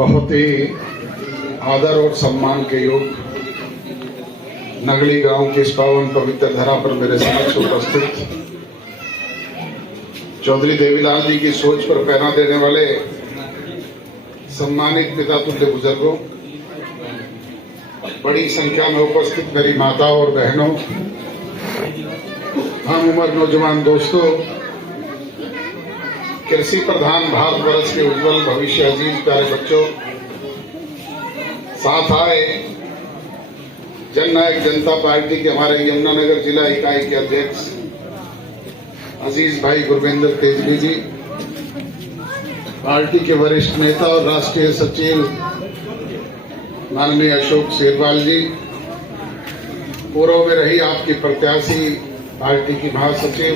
बहुत ही आदर और सम्मान के योग नगली गांव की इस पावन पवित्र धरा पर मेरे समक्ष उपस्थित चौधरी देवीलाल जी की सोच पर पैरा देने वाले सम्मानित पिता तुल्य बुजुर्गों, बड़ी संख्या में उपस्थित मेरी माताओं और बहनों, हम उम्र नौजवान दोस्तों, कृषि प्रधान भारतवर्ष के उज्जवल भविष्य अजीज प्यारे बच्चों, साथ आए जननायक जनता पार्टी के हमारे यमुनानगर जिला इकाई के अध्यक्ष अजीज भाई गुरविंदर तेजवी जी, पार्टी के वरिष्ठ नेता और राष्ट्रीय सचिव माननीय अशोक शेरवाल जी, पूर्व में रही आपकी प्रत्याशी पार्टी की महासचिव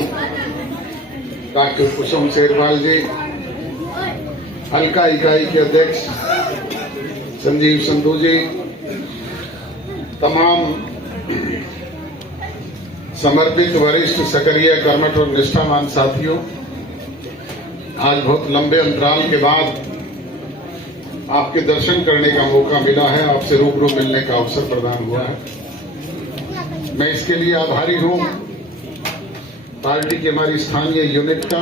डॉक्टर कुसुम शेरवाल जी, हल्का इकाई के अध्यक्ष संजीव संधू जी, तमाम समर्पित वरिष्ठ सक्रिय कर्मठ और निष्ठावान साथियों, आज बहुत लंबे अंतराल के बाद आपके दर्शन करने का मौका मिला है, आपसे रूबरू मिलने का अवसर प्रदान हुआ है। मैं इसके लिए आभारी हूं पार्टी की हमारी स्थानीय यूनिट का,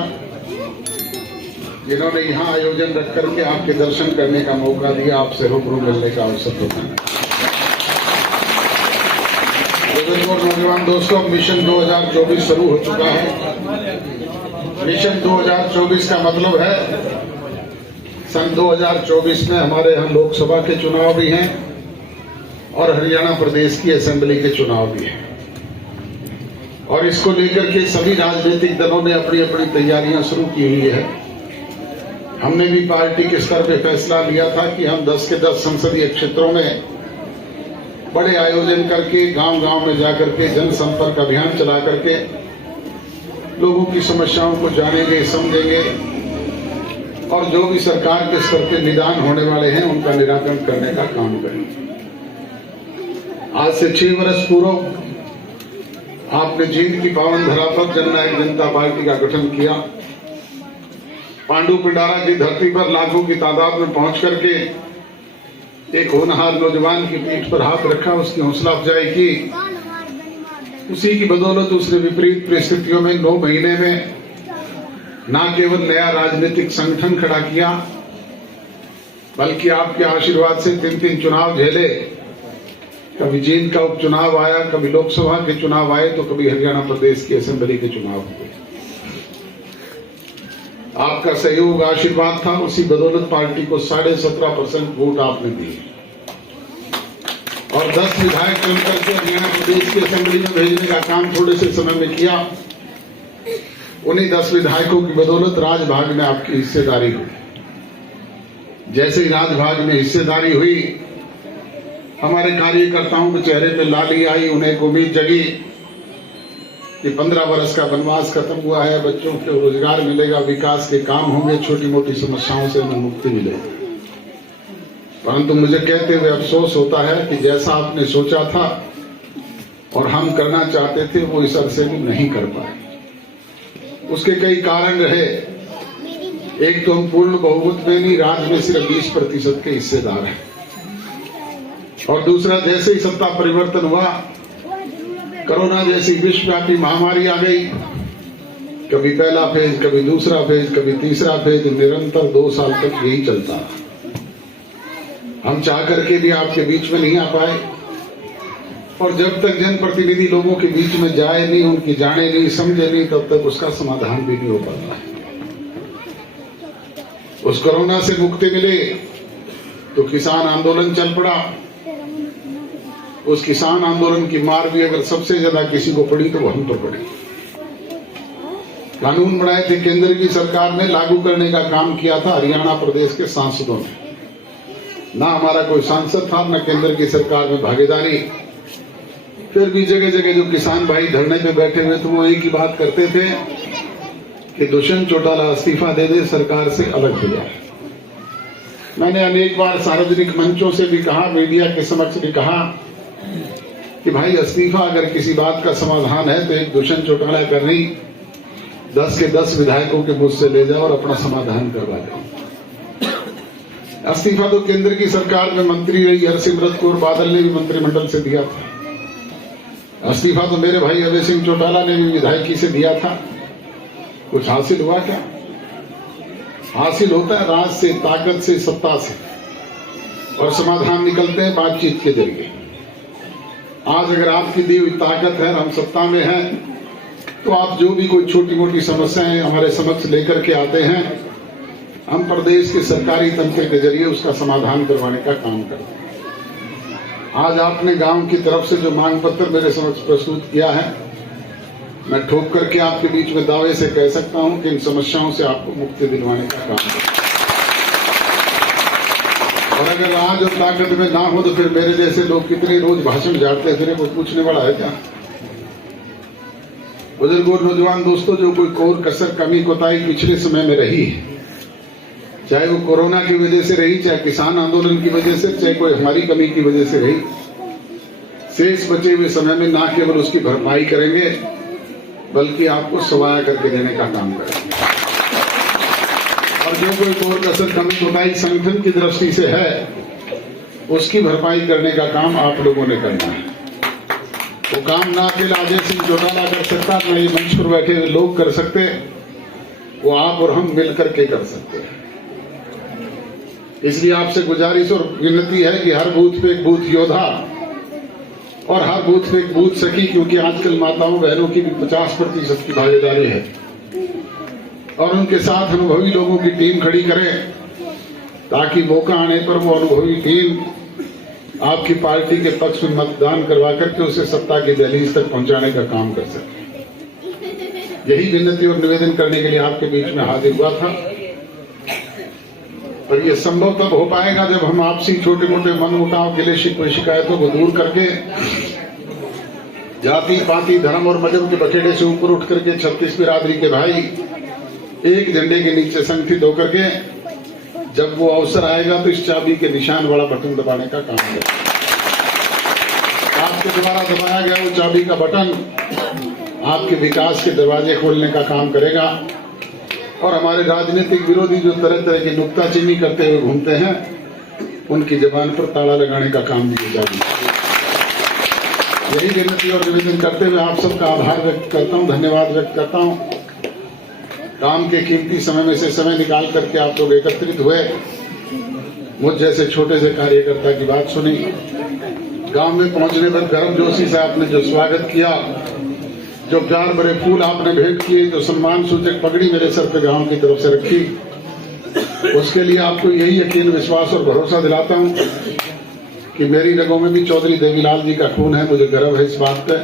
जिन्होंने यहां आयोजन रख करके आपके दर्शन करने का मौका दिया, आपसे रूबरू मिलने का अवसर प्रदान किया। नौजवान दोस्तों, मिशन 2024 शुरू हो चुका है। मिशन 2024 का मतलब है सन 2024 में हमारे यहाँ लोकसभा के चुनाव भी हैं और हरियाणा प्रदेश की असेंबली के चुनाव भी हैं, और इसको लेकर के सभी राजनीतिक दलों ने अपनी अपनी तैयारियां शुरू की हुई है। हमने भी पार्टी के स्तर पे फैसला लिया था कि हम 10 के 10 संसदीय क्षेत्रों में बड़े आयोजन करके गांव-गांव में जाकर के जनसंपर्क अभियान चला करके लोगों की समस्याओं को जानेंगे, समझेंगे और जो भी सरकार के स्तर पे निदान होने वाले हैं उनका निराकरण करने का काम करेंगे। आज से 6 वर्ष पूर्व आपने जींद की पावन धरा पर जननायक जनता पार्टी का गठन किया। पांडु पिंडारा की धरती पर लाखों की तादाद में पहुंच करके एक होनहार नौजवान की पीठ पर हाथ रखा, उसकी हौसला अफजाई की। उसी की बदौलत उसने विपरीत परिस्थितियों में 9 महीने में न केवल नया राजनीतिक संगठन खड़ा किया, बल्कि आपके आशीर्वाद से 3 चुनाव झेले। कभी जींद का उपचुनाव आया, कभी लोकसभा के चुनाव आए, तो कभी हरियाणा प्रदेश की असेंबली के चुनाव हुए। आपका सहयोग आशीर्वाद था, उसी बदौलत पार्टी को 17.5% वोट आपने दिए और 10 विधायक चुन करके हरियाणा प्रदेश की असेंबली में भेजने का काम थोड़े से समय में किया। उन्हीं 10 विधायकों की बदौलत राजभाग में आपकी हिस्सेदारी हुई। जैसे ही राजभाग में हिस्सेदारी हुई, हमारे कार्यकर्ताओं के चेहरे पे लाली आई, उन्हें एक उम्मीद जगी कि 15 वर्ष का वनवास खत्म हुआ है, बच्चों को रोजगार मिलेगा, विकास के काम होंगे, छोटी मोटी समस्याओं से हमें मुक्ति मिलेगी। परंतु मुझे कहते हुए अफसोस होता है कि जैसा आपने सोचा था और हम करना चाहते थे, वो इस अरसे में नहीं कर पाए। उसके कई कारण रहे। एक तो हम पूर्ण बहुमत में नहीं, राज्य में सिर्फ 20% के हिस्सेदार हैं, और दूसरा जैसे ही सत्ता परिवर्तन हुआ, कोरोना जैसी विश्वव्यापी महामारी आ गई। कभी पहला फेज, कभी दूसरा फेज, कभी तीसरा फेज, निरंतर 2 साल तक यही चलता रहा। हम चाह करके भी आपके बीच में नहीं आ पाए, और जब तक जनप्रतिनिधि लोगों के बीच में जाए नहीं, उनकी जाने नहीं, समझे नहीं, तब तक उसका समाधान भी नहीं हो पाता। उस कोरोना से मुक्ति मिले तो किसान आंदोलन चल पड़ा। उस किसान आंदोलन की मार भी अगर सबसे ज्यादा किसी को पड़ी तो वो हम पर पड़ी। कानून बनाए थे केंद्र की सरकार ने, लागू करने का काम किया था हरियाणा प्रदेश के सांसदों ने। ना हमारा कोई सांसद था, न केंद्र की सरकार में भागीदारी। फिर भी जगह जगह जो किसान भाई धरने पे बैठे हुए थे, वो एक ही बात करते थे कि दुष्यंत चौटाला इस्तीफा दे दे, सरकार से अलग हो जाए। मैंने अनेक बार सार्वजनिक मंचों से भी कहा, मीडिया के समक्ष भी कहा कि भाई इस्तीफा अगर किसी बात का समाधान है तो एक दुष्यंत चौटाला कर नहीं, 10 के 10 विधायकों के मुझसे ले जाओ और अपना समाधान करवा दो। इस्तीफा तो केंद्र की सरकार में मंत्री रही हरसिमरत कौर बादल ने भी मंत्रिमंडल से दिया था। इस्तीफा तो मेरे भाई अभय सिंह चौटाला ने भी विधायकी से दिया था। कुछ हासिल हुआ क्या? हासिल होता है राज से, ताकत से, सत्ता से, और समाधान निकलते हैं बातचीत के जरिए। आज अगर आपकी दी हुई ताकत है, हम सत्ता में हैं, तो आप जो भी कोई छोटी मोटी समस्याएं हमारे समक्ष लेकर के आते हैं, हम प्रदेश के सरकारी तंत्र के जरिए उसका समाधान करवाने का काम करते हैं। आज आपने गांव की तरफ से जो मांग पत्र मेरे समक्ष प्रस्तुत किया है, मैं ठोक करके आपके बीच में दावे से कह सकता हूं कि इन समस्याओं से आपको मुक्ति दिलवाने का काम है। और अगर आज और ताकत में ना हो तो फिर मेरे जैसे लोग कितने रोज भाषण झाड़ते हैं, फिर कोई पूछने वाला है क्या? बुजुर्गों, नौजवान दोस्तों, जो कोई कोर कसर कमी कोताही पिछले समय में रही है, चाहे वो कोरोना की वजह से रही, चाहे किसान आंदोलन की वजह से, चाहे कोई हमारी कमी की वजह से रही, शेष बचे हुए समय में ना केवल उसकी भरपाई करेंगे बल्कि आपको सवाया करके देने का काम करेंगे। और जो कोई कोर कसर कमी कोताही संगठन की दृष्टि से है, उसकी भरपाई करने का काम आप लोगों ने करना है। वो काम ना अकेला अजय सिंह चौटाला कर सकता, ना ये मंच पर बैठे लोग कर सकते, वो आप और हम मिलकर के कर सकते हैं। इसलिए आपसे गुजारिश और विनती है कि हर बूथ पे एक बूथ योद्धा और हर बूथ पे एक बूथ सखी, क्योंकि आजकल माताओं बहनों की भी 50% की भागीदारी है, और उनके साथ अनुभवी लोगों की टीम खड़ी करें, ताकि मौका आने पर वो अनुभवी टीम आपकी पार्टी के पक्ष में मतदान करवा करके उसे सत्ता की दहलीज तक पहुंचाने का काम कर सके। यही विनती और निवेदन करने के लिए आपके बीच में हाजिर हुआ था। और ये संभव तब हो पाएगा जब हम आपसी छोटे मोटे मनमुटाव, गिले शिकवे, शिकायतों को दूर करके जाति पाति धर्म और मजहब के बखेड़े से ऊपर उठ करके 36 बिरादरी के भाई एक झंडे के नीचे संगठित होकर के जब वो अवसर आएगा तो इस चाबी के निशान वाला बटन दबाने का काम करेगा। आपके द्वारा दबाया गया वो चाबी का बटन आपके विकास के दरवाजे खोलने का काम करेगा, और हमारे राजनीतिक विरोधी जो तरह तरह की नुक्ताचीनी करते हुए घूमते हैं, उनकी जबान पर ताला लगाने का काम भी जाएगा। यही विनती और निवेदन करते हुए आप सबका आभार व्यक्त करता हूं, धन्यवाद व्यक्त करता हूं। काम के कीमती समय में से समय निकाल करके आप लोग एकत्रित हुए, मुझ जैसे छोटे से कार्यकर्ता की बात सुनी, गांव में पहुंचने पर गर्मजोशी से आपने जो स्वागत किया, जो प्यार भरे फूल आपने भेंट किए, जो सम्मान सूचक पगड़ी मेरे सर पे गांव की तरफ से रखी, उसके लिए आपको यही यकीन, विश्वास और भरोसा दिलाता हूं कि मेरी रगों में भी चौधरी देवीलाल जी का खून है। मुझे गर्व है इस बात पे।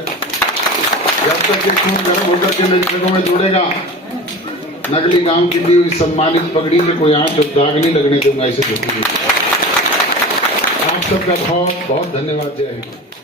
जब तक ये खून गर्म होकर के मेरी रगों में जोड़ेगा, नगली गांव की दी हुई सम्मानित पगड़ी में कोई आंच और दाग नहीं लगने दूंगा। इसे आप सबका बहुत बहुत धन्यवाद। जय हिंद।